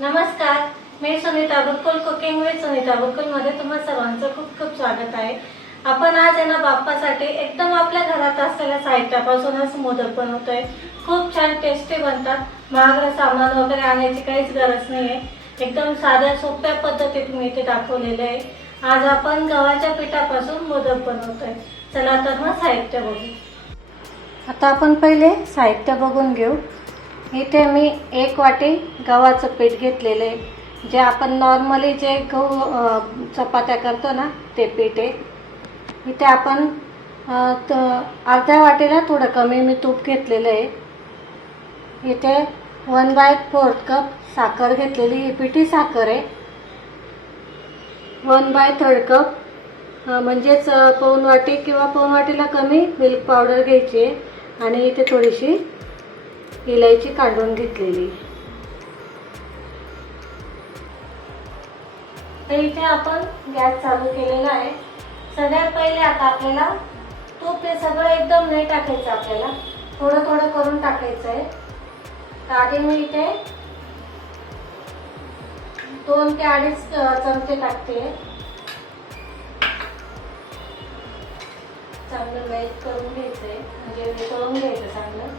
नमस्कार मी Sunita बुक्कुल cooking with Sunita बुरकुलमध्ये तुम्हा सर्वांचं खूप खूप स्वागत आहे. आपण आज आहे ना बाप्पासाठी एकदम आपल्या घरात असलेल्या साहित्यापासूनच मोदक बनवतोय. खूप छान टेस्टी बनतात. महागडं सामान वगैरे आणायची काहीच गरज नाहीये. एकदम साध्या सोप्या पद्धतीत मी इथे दाखवलेले आहे. आज आपण गव्हाच्या पिठापासून मोदक बनवतोय. चला तर मग साहित्य बघू. आता आपण पहिले साहित्य बघून घेऊ. इथे मी एक वाटी गव्हाचं पीठ घेतलेलं आहे. जे आपण नॉर्मली जे गहू चपात्या करतो ना ते पीठ आहे. इथे आपण त- अर्ध्या वाटीला थोडं कमी मी तूप घेतलेलं आहे. इथे वन बाय फोर्थ कप साखर घेतलेली ही पिठी साखर आहे. वन बाय थर्ड कप म्हणजेच अ, पाऊण वाटी किंवा पाऊण वाटीला कमी मिल्क पावडर घ्यायची आहे. आणि इथे थोडीशी इलायची काढून घेतलेली. तर इथे आपण गॅस चालू केलेला आहे. सगळ्यात पहिले आता आपल्याला तूप हे सगळं एकदम नाही टाकायचं आपल्याला. थोडं थोडं करून टाकायचं आहे. तर आधी मी इथे दोन ते अडीच चमचे टाकते. चांगलं वेट करून घ्यायचंय. म्हणजे करून घ्यायचं चांगलं.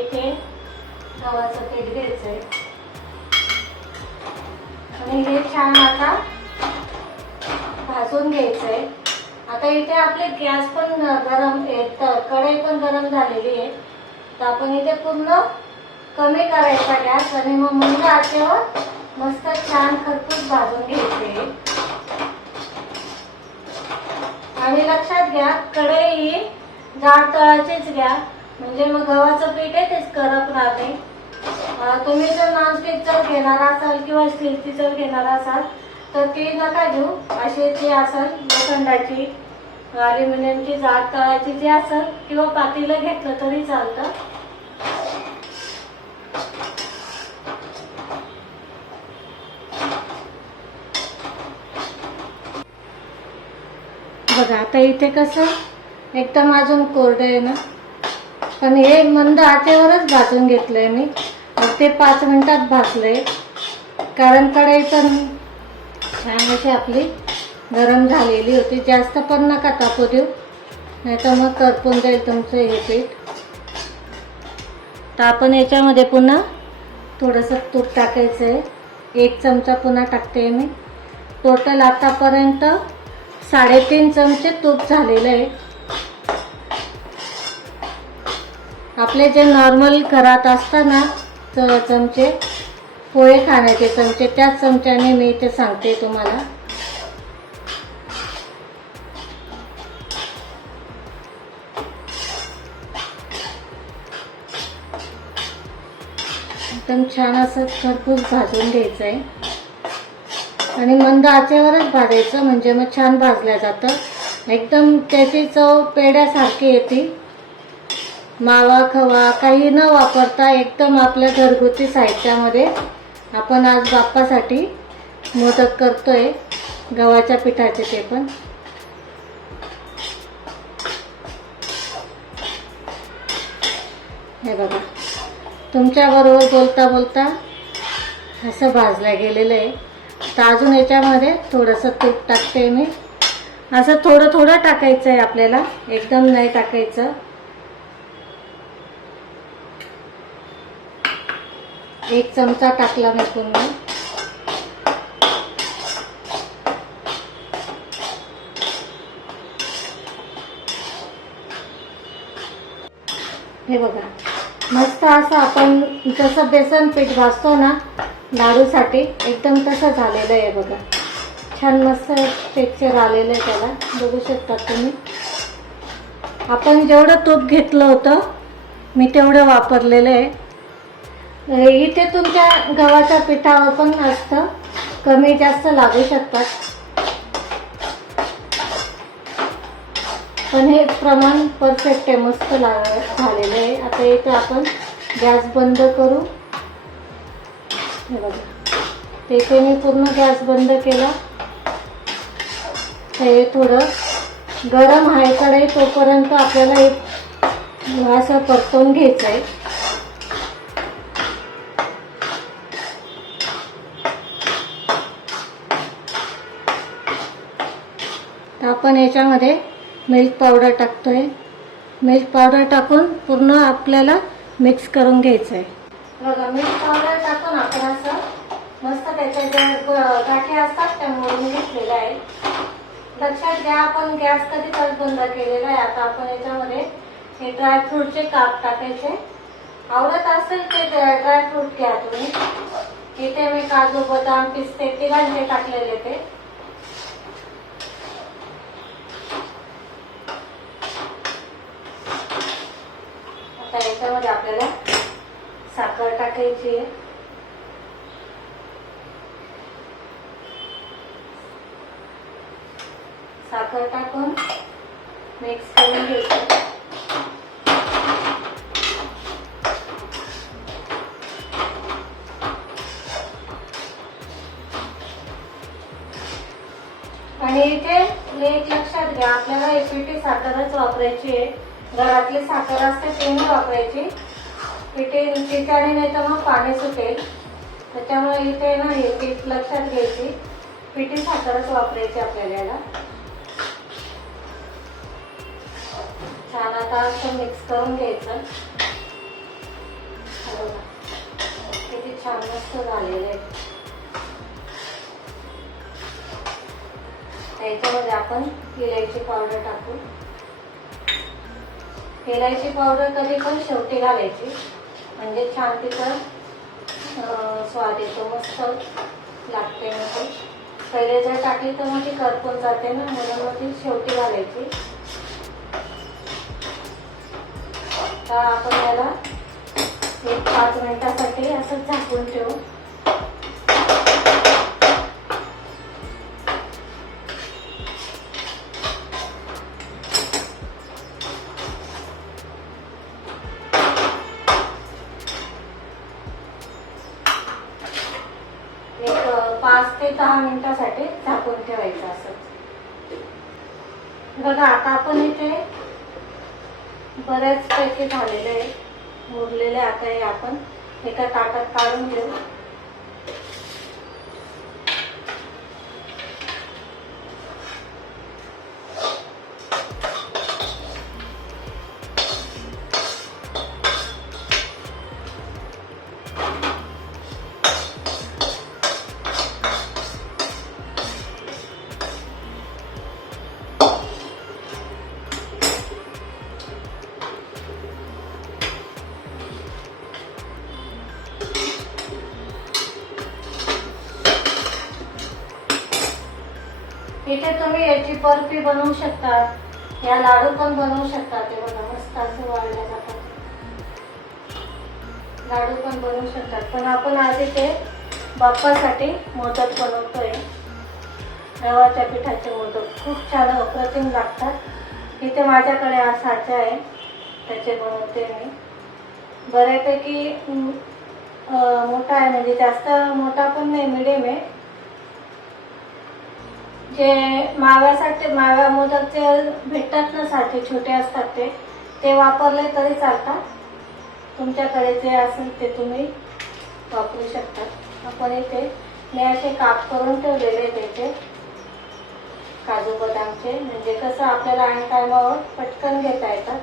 इथे गव्हाचं पीठ घ्यायचंय. आणि हे छान आता भाजून घ्यायचंय. आता इथे आपले गॅस पण गरम आहेत कढई पण गरम झालेली आहे. तर आपण इथे पूर्ण कमी करायचा गॅस आणि मग मुंग आचेवर मस्त छान खरपूस भाजून घ्यायचे. आणि लक्षात घ्या कढई ही जाड तळाचीच घ्या. म्हणजे मग गव्हाचं पीठ आहे तेच करप राहते. तुम्ही जर नॉनस्टिक जर घेणार असाल किंवा स्टीलची जर घेणार असाल तर ती नका घेऊ. अशी जी असेल लोखंडाची अल्युमिनियमची जाड तळाची जी असेल किंवा पातीला घेतलं तरी चालतं. बघा आता इथे कसं एकदम अजून कोरडं आहे ना. पण हे मंद आचेवरच भाजून घेतलंय मी. ते पाच मिनिटात भाजलंय. कारण कढई पण छान अशी आपली गरम झालेली होती. जास्त पण नका तापू देऊ. नाही तर मग करपून जाईल तुमचं हे पीठ. तर आपण याच्यामध्ये पुन्हा थोडंसं तूप टाकायचं आहे एक चमचा पुन्हा टाकते मी. टोटल आतापर्यंत साडेतीन चमचे तूप झालेलं आहे. आपले जे नॉर्मल घरात असताना चमचे पोहे खाण्याचे चमचे त्याच चमच्याने मी इथे सांगते तुम्हाला. एकदम छान असं खरपूस भाजून घ्यायचं आहे आणि मंद आचेवरच भाजायचं म्हणजे मग छान भाजलं जातं. एकदम त्याची चव पेड्यासारखी येते. मावा खवा काही न वापरता एकदम आपल्या घरगुती साहित्यामध्ये आपण आज बाप्पासाठी मोदक करतोय. गव्हाच्या पिठाचे ते पण. हे बघा. तुमच्याबरोबर बोलता बोलता असं भाजलं गेलेलं आहे. तर अजून याच्यामध्ये थोडंसं तूप टाकते मी. असं थोडं थोडं टाकायचं आहे आपल्याला. एकदम नाही टाकायचं. एक चमचा टाकला मी पूर्ण. हे बघा मस्त असं आपण जसं बेसन पीठ भाजतो ना लाडूसाठी एकदम तसं झालेलं आहे बघा. छान मस्त टेक्चर आलेलं आहे त्याला बघू शकता तुम्ही. आपण जेवढं तूप घेतलं होतं मी तेवढं वापरलेलं आहे. इथे तुमच्या गव्हाच्या पिठावर पण असतं. कमी जास्त लागू शकतात. पण हे प्रमाण परफेक्ट आहे मस्त लाग झालेलं आहे. आता इथे आपण गॅस बंद करू. हे बघा. इथे मी पूर्ण गॅस बंद केला. हे थोडं गरम आहे कढई तोपर्यंत आपल्याला एक असं परतवून घ्यायचं आहे. तर आपण याच्यामध्ये मिल्क पावडर टाकतो आहे मिल्क पावडर टाकून पूर्ण आपल्याला मिक्स करून घ्यायचं आहे बघा मिल्क पावडर टाकून आपण असं मस्त त्याच्या ज्या ग- गाठी असतात त्या मी घेतलेल्या आहे. लक्षात घ्या आपण गॅस कधी तर बंद केलेला आहे. आता आपण याच्यामध्ये हे ड्रायफ्रूटचे काप टाकायचे. आवडत असेल ते ड्रायफ्रूट घ्या तुम्ही. इथे मी काजू बदाम पिस्ते तिघांचे टाकलेले ते. आता याच्यामध्ये आपल्याला साखर टाकायची आहे. साखर टाकून मिक्स करून घ्यायचं आणि इथे एक लक्षात घ्या आपल्याला ही साखरच वापरायची आहे. घरातली साखर असते ते नाही वापरायची. पिठी पिठाने नाही तर मग पाणी सुटेल. त्याच्यामुळे इथे ना हे पीठ लक्षात घ्यायची. पिठी साखरच वापरायची आपल्याला याला. छान आता असं मिक्स करून घ्यायचं. किती छान मस्त झालेलं आहे. त्याच्यामध्ये आपण इलायची पावडर टाकू. तेलाची पावडर कधी पण शेवटी घालायची. म्हणजे छान तिथं स्वाद येतो मस्त लागते मग पहिले जर टाकली तर मग ती करपून जाते ना म्हणून मग ती शेवटी घालायची. आता आपण याला एक पाच मिनिटासाठी असं झाकून ठेवू. एक पाच ते दहा मिनिटासाठी झाकून ठेवायचं असंच बघा आता आपण इथे बऱ्याच पैकी झालेले आहे मुरलेले आता हे आपण एका ताटात काढून घेऊ. इथे तुम्ही याची बर्फी बनवू शकता या लाडू पण बनवू शकता ते बघा मस्त असं वाढल्या जातात लाडू पण बनवू शकतात. पण आपण आधी ते बाप्पासाठी मोदक बनवतोय. रवाच्या पिठाचे मोदक. खूप छान अप्रतिम लागतात. इथे माझ्याकडे हा साचा आहे. त्याचे बनवते मी. बऱ्यापैकी मोठा आहे. म्हणजे जास्त मोठा पण नाही मिडियम आहे. जे माव्यासाठी माव्या मोदक जे भेटतात ना सारखे छोटे असतात ते ते वापरले तरी चालतात. तुमच्याकडे जे असेल ते तुम्ही वापरू शकता. आपण इथे मी असे काप करून ठेवलेले त्याचे काजू बदामचे. म्हणजे कसं आपल्याला आणि टायमावर पटकन घेता येतात.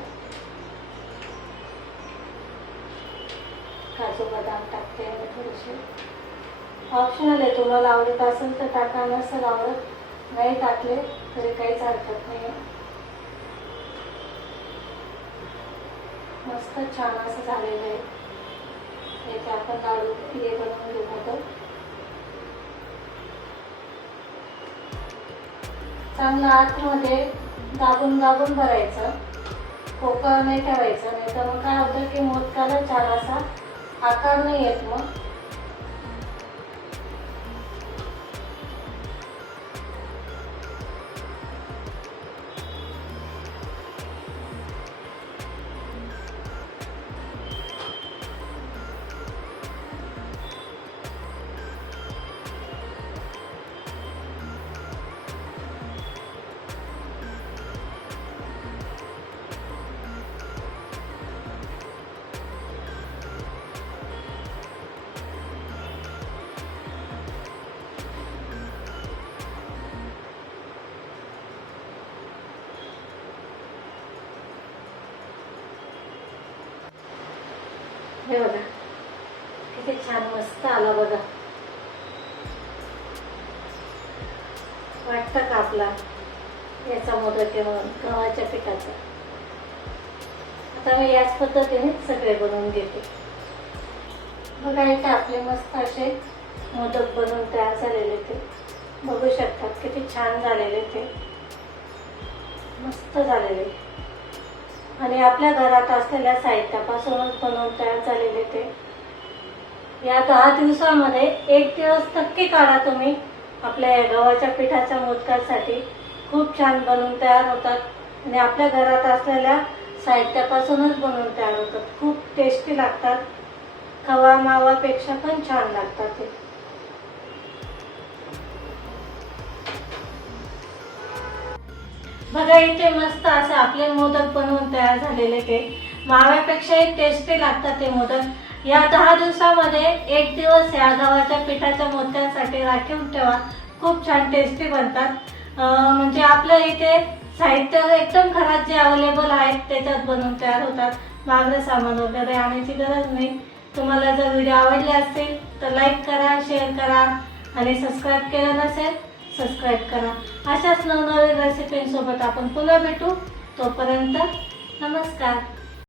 काजू बदाम टाकते थोडेसे. ऑप्शनल आहे. तुम्हाला आवडत असेल तर टाका. नसेल आवडत नाही टाकले तरी काहीच हरकत नाही मस्त छान असं झालेलं आहे. याचे आपण लाडू हे बनवून घेऊ होतो चांगलं आतमध्ये दाबून दाबून भरायचं. पोकळ नाही ठेवायचं नाही तर मग काय होतं की मोदकाला छान असा आकार नाही येत मग. हे बघा किती छान मस्त आला बघा. वाटतं का आपला? याचा मोदक गव्हाच्या पिठाचा. आता मी याच पद्धतीनेच सगळे बनवून घेते. बघा इथे आपले मस्त असे मोदक बनवून तयार झालेले ते. बघू शकतात किती छान झालेले ते. मस्त झालेले. आणि आपल्या घरात असलेल्या साहित्यापासूनच बनवून तयार झालेले ते. या दहा दिवसामध्ये एक दिवस नक्की काढा तुम्ही. आपल्या या गव्हाच्या पिठाच्या मोदकासाठी खूप छान बनवून तयार होतात. आणि आपल्या घरात असलेल्या साहित्यापासूनच बनवून तयार होतात. खूप टेस्टी लागतात. खवा मावापेक्षा पण छान लागतात ते. बघा इथे मस्त असे आपले मोदक बनवून तयार झालेले ते. माव्यापेक्षाही टेस्टी लागतात ते मोदक. या दहा दिवसामध्ये एक दिवस या गव्हाच्या पिठाच्या मोत्यांसाठी राखीव ठेवा. खूप छान टेस्टी बनतात. म्हणजे आपल्या इथे साहित्य एकदम घरात जे अवेलेबल आहेत त्याच्यात बनवून तयार होतात. मागणं सामान वगैरे आणायची गरज नाही. तुम्हाला जर व्हिडिओ आवडले असतील तर लाईक करा शेअर करा आणि सबस्क्राईब केलं नसेल सबस्क्राईब करा. अशाच नवनवीन रेसिपींसोबत आपण पुन्हा भेटू. तोपर्यंत नमस्कार.